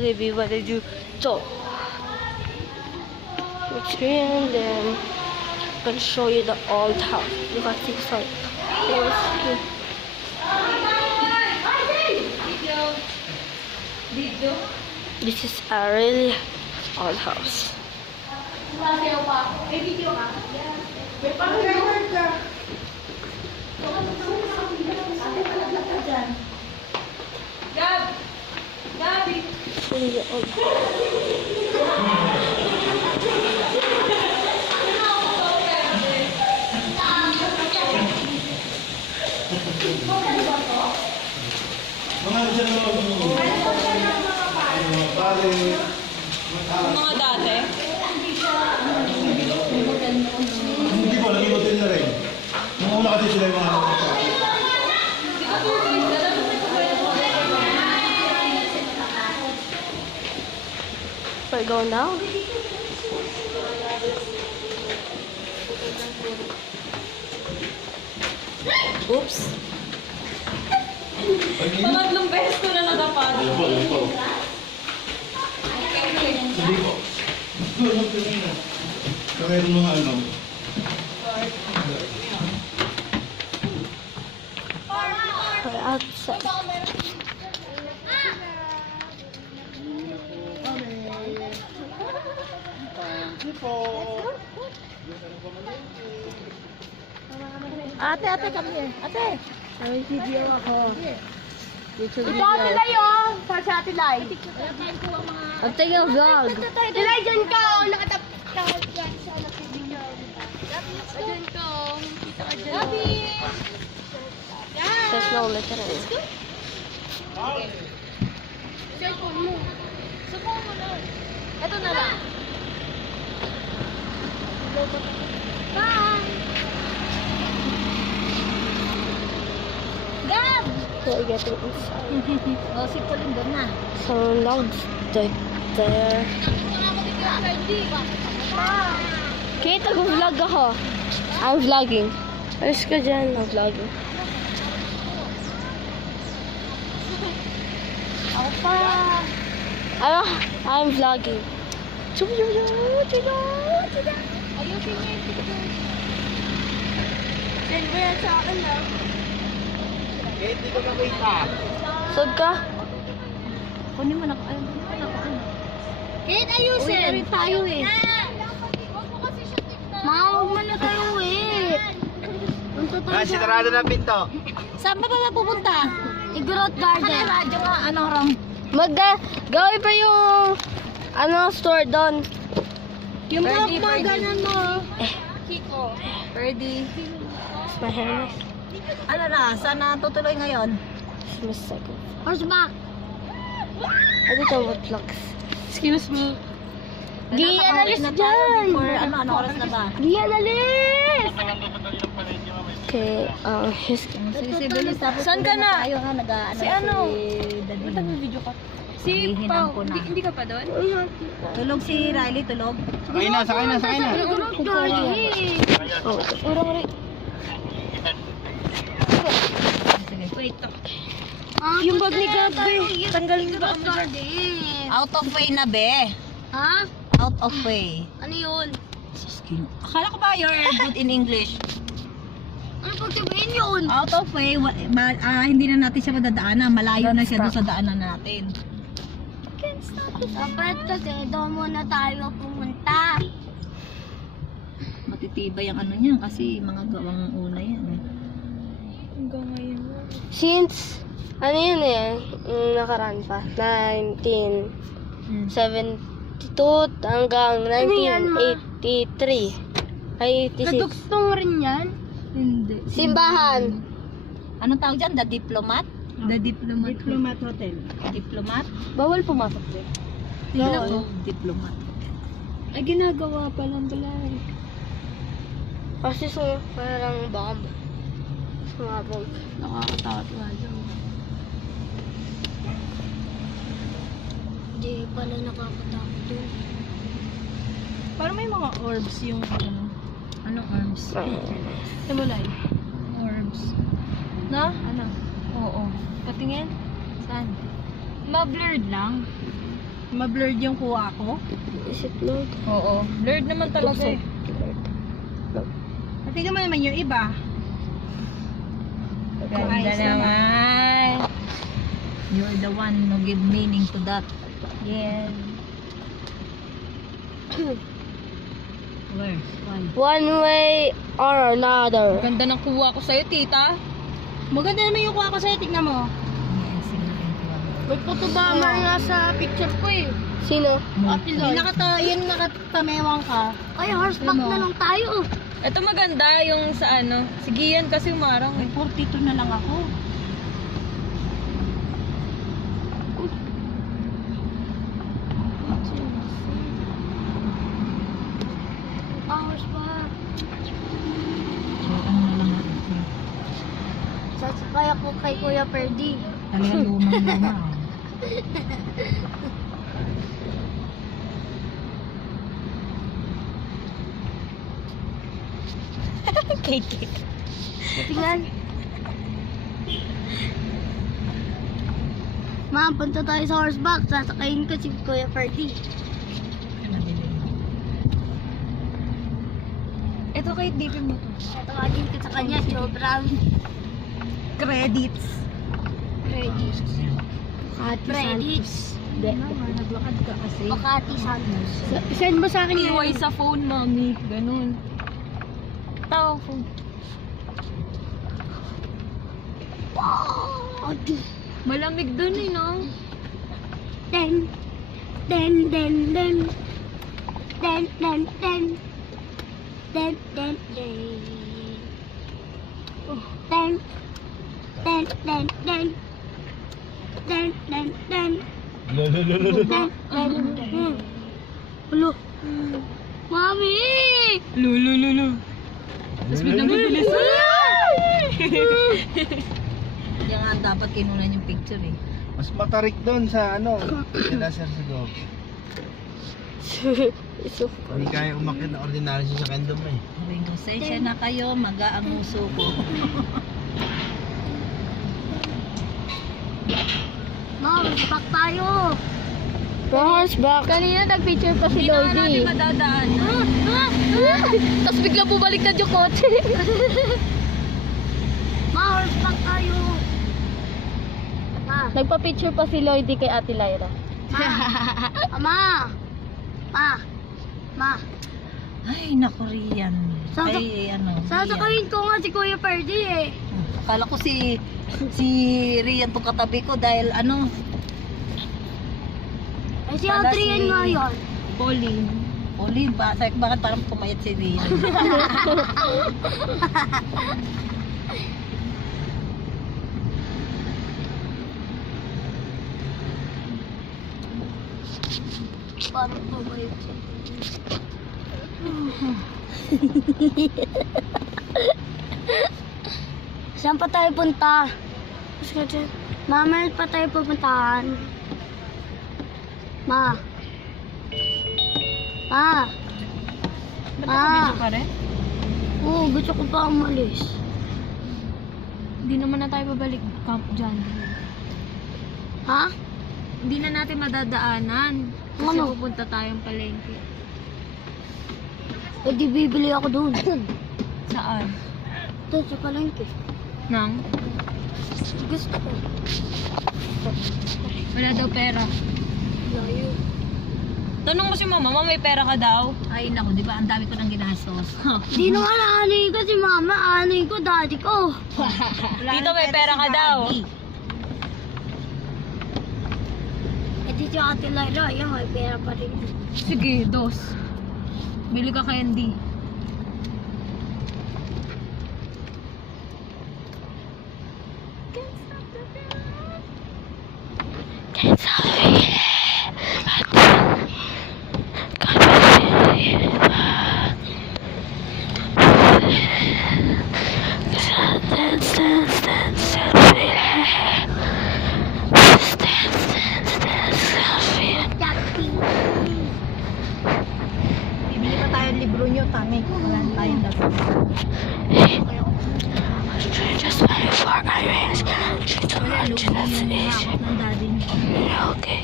Baby, what did you do? It's and then I'm gonna show you the old house. You got to see this is a really old house. Really old. Mga dati. Hindi po, naging hotel na rin. Nung una kasi sila yung mga We're going now. Oops. Pangatlong beses ko na nagapad. Hindi po. Hindi po. Mayroon mga ano. We're outside. Ate, come here. Ate. May video ako. YouTube Ito, video. Ate Lai, oh. Para sa Ate Lai. I'm taking a vlog. Ate Lai, dyan ka, oh. Nakatap ka dyan sa video. Dyan ka, oh. Kita ka dyan. Gabi! Yan! There's no literally. Cellphone mo. Cellphone mo lang. Ito na lang. Bye! Gab! So we're getting inside. Oh, si Pauline doon na. Some logs right there. Kate, nag-vlog ako. I'm vlogging. Alis ka dyan. I'm vlogging. Ako pa. Ano? I'm vlogging. Ayusin niya yung picture. Send mo yan sa akin lang. Sod ka? Kunin mo na ko. Ayun, kunin mo na ko. Kate, ayusin. Uwi na rin tayo eh. Huwag mo na tayo eh. Sinarado ng pinto. Saan ba ba pupunta? Igorot Garden. Ano radyo nga? Ano ram? Gawin pa yung store doon. Yung mga ganun mo. Kiko. Birdie. It's my hair. Ano na? Saan na tutuloy ngayon? It's my second. Horseback. I don't know what vlogs. Excuse me. Di Nakakauwi analis na tayo dyan. before ano oras na ba? Di analis. Okay, Saan ka na? Tayo nga nag-ano Si ano? Daddy. Nag-video ka. Si Hihinang Pao, ko na. hindi ka pa doon? Tulog si Riley, tulog. Sakay na. Oh, Sige. Wait. yung bag ni Gabi. Tanggalin ba ang Out of way na be. Ha? Out of way. Ano yun? Akala ko ba you're good in English? Ano pag sabihin yun? Out of way, hindi na natin siya madadaanan. Malayo na siya doon sa daanan natin. Dapat kasi doon muna tayo pumunta. Matitibay ang ano niyan kasi mga gawang una yan. Hanggang ngayon. Since, ano yun nakaraan pa, 1972 hanggang 1983. Ay, 86. Nadugtong rin yan? Hindi. Simbahan. Anong tawag dyan? The Diplomat? The Diplomat. Diplomat Hotel. Diplomat? Bawal pumasok din. No. Diplomat. Ay, ginagawa pa lang pala. Kasi parang bomb. Sumabog. Nakakatakot nga dyan. Hindi pala nakakatakot doon. Parang may mga orbs yung ano. Anong arms? Simulay. Orbs. Na? Ano? Oo. Patingin? Saan? Ma-blurred lang. Ma-blurred yung kuha ko? Is it load? Oo. Blurred naman talaga eh. Tingnan mo naman yung iba. Ganda Ayos naman. You're the one who give meaning to that. Yes. Where? Why? One way or another. Ganda ng kuha ko sa'yo, tita. Maganda naman yung kuha ko sa'yo, tignan mo. Yes, sinabi ko. May photobomber nga sa picture ko eh. Sino? Ate Lloyd. Yung nakatamewang ka. Ay, horseback Ano mo? na lang tayo. Ito maganda yung sa ano. Sige yan kasi umarang. May 42 na lang ako. Horseback. So, ano na lang natin? Sasakay ako kay Kuya Ferdy. Talagang lumang-luma. Cake. Tingnan. Ma, punta tayo sa horseback. Sasakayin ko si Kuya Ferdy. Ito kahit dipin mo to. Ito agin ko sa kanya. Sobrang Credits. credits. Credits. Naglakad ka kasi. Makati Santos. Send mo sa akin Iway sa phone, mami. Ganun. Tao phone. Adi. Malamig dun eh, no? Den. Den, den, den. Den, den, den. Den, den, den. Den. Den, den, den. Den, den, den. Lolo. Den, den, den. Ulo. Mami! Lulu. Tapos biglang bibilis. Kaya nga dapat kinunan yung picture eh. Mas matarik doon sa ano. Sila sir sa loob. Hindi kaya umakyat na ordinary sa kandom eh. Sabihin ko, sensya na kayo, maga ang uso ko. Ma, back tayo. Horseback. Kanina nag-picture pa si Hindi na nga natin Lodi. madadaan. Tapos bigla bumaliktad yung kotse. Ma, horseback tayo. Ma, Nagpa-picture pa si Lloydie kay Ate Lyra. Ma. Ma. Ma. Ay, naku, Rian. Sasak- Ay, ano, Rian. Sasakayin ko nga si Kuya Ferdy eh. Akala ko si Rian tong katabi ko dahil ano, Eh si Pala Adrian si- nga yun. Pauline. Pauline, bakit parang pumayat si Rian? Parang tumayo siya. Saan pa tayo punta? Mama, pa tayo pupuntahan? Ma. Ma. Ba't Ma. nakabidyo ka rin? Oo, gusto ko pa umalis. Hindi naman na tayo babalik camp dyan. Ha? Hindi na natin madadaanan. Kasi Ano? pupunta tayong palengke. Eh di bibili ako doon. Saan? Doon sa palengke. Nang? Gusto ko. Wala daw pera. Layo. Tanong mo si mama, may pera ka daw? Ay, naku, di ba? Ang dami ko nang ginastos. Di naman aanay ko si mama, aanay ko daddy ko. Dito may pera ka daw. Eh di si Ate Lyra, yan may pera pa rin. Sige, dos. Bili ka candy. Bibili pa tayo ng libro nyo, tangay. Wala na tayong dapat. Just 24 irons. She's a Wala, virgin lugi as yung age. hawak ng daddy niya. Okay.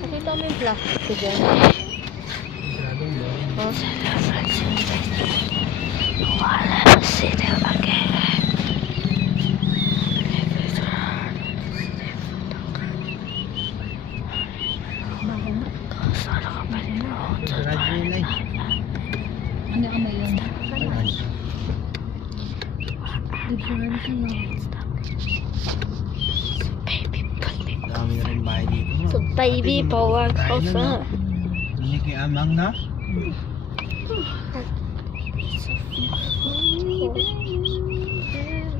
Kasi mo yung plastic ko dyan. Masyadong boring. Oh, wala na sila again. Sana ka pa rin ako. Radyo yun ay. Ano ka ba yun? Dami na rin bahay dito. So baby, pawag ko sa. Hindi kay Amang na.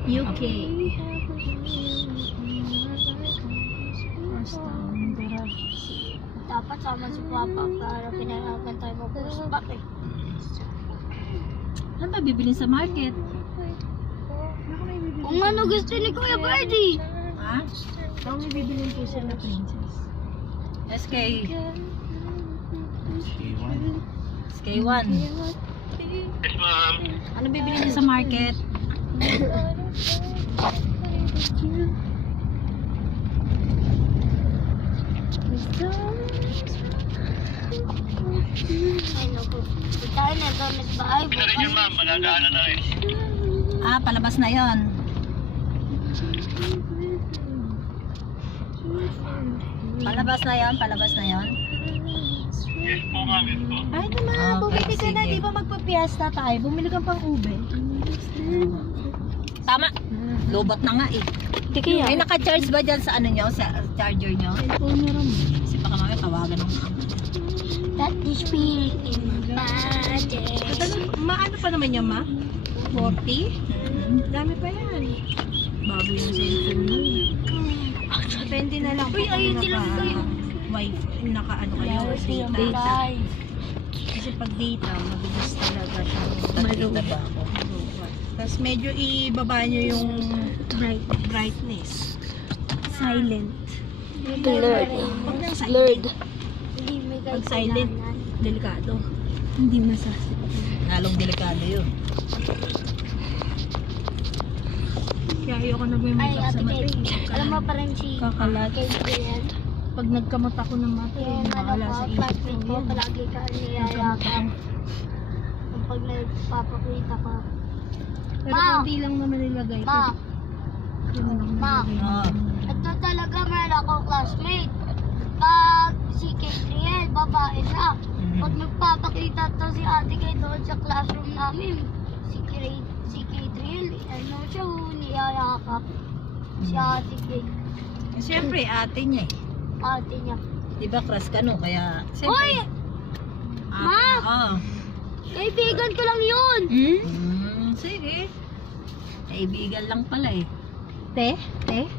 UK. Dapat sama si Papa para pinayagan tayo mag-usap eh. Ano ba bibilin sa market? Kung ano gusto ni Kuya Birdie. Ha? Ako may bibilin po siya na princess. SK. K1. SK1. Ano bibilin niya sa market? Ay naku. Tayo na gamit bahay. Ah, palabas na yon. Palabas na yon, palabas na yon. Ay naman, Okay, bumili ka na. sige. Di ba magpa-fiesta tayo? Bumili ka pang ube. Tama. Lobot na nga eh. Hindi kaya. May naka-charge ba dyan sa ano nyo? Sa charger nyo? Cellphone niya rin. Kasi baka mamaya tawagan ng That is feeling in my body. Maano pa naman yan, ma? 40? Dami pa yan. Bago yung cellphone mo. Depende na lang Uy, ayun sila kayo. Wifi, naka-ano kayo, data. Kasi pag data, mabilis talaga siya. Data ba ako? Tapos medyo ibaba nyo yung brightness. Silent. Blurred. Pag nang silent, Blurred. Hindi may pag silent, delikado. Hindi masasip. Lalong delikado yun. Kaya ayoko na may Ay, makeup sa Ate mata. Kate. Alam mo pa rin si Kakalat. Kate yan. Pag nagkamot ako ng mata, Yung ano nakakala ko, sa flatmate ko, isip palagi ka niyayakap. Yung pag nagpapakita ka. Pero Ma! konti lang naman nilagay. Ma! Yun lang Ma! nilagay. Ah. Ito talaga meron akong classmate. Pag si Catriel, babae siya. Pag nagpapakita to si Ate Kay doon sa classroom namin, si Catriel, ano siya, niyayakap. Si Ate Kay, Siyempre, ate niya eh. ate niya. Diba crush ka no? Kaya, Hoy! siyempre. Ma! Oo. Kaibigan ko lang yun! Sige. Kaibigan lang pala eh. Te? Te?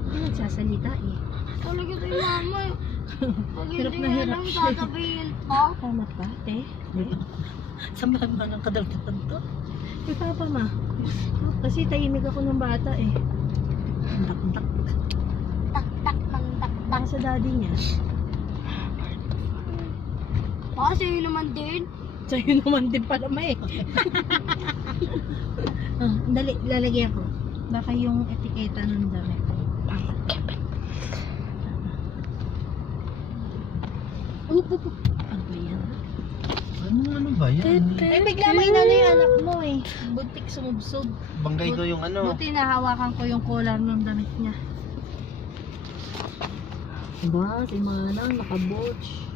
Hindi nagsasalita eh. Talaga si mama. Pag Hirap hindi na niya hirap lang siya. sasabihin pa. Tama pa, te? Sa mga kadagdagan to. May papa ma. Kasi tahimik ako ng bata eh. Tak-tak. Tak-tak ng tak-tak. Baka sa daddy niya. Kasi yun naman din. Sa'yo naman din pala ma eh. Dali, lalagyan ko. Baka yung etiketa ng damit. Ano ba yan? Ano ba yan? Eh, bigla may inano yung anak mo eh. Buntik sumubsog. Bangkay ko yung ano. Buti nahawakan ko yung collar ng damit niya. Ba, si Manang nakabotch.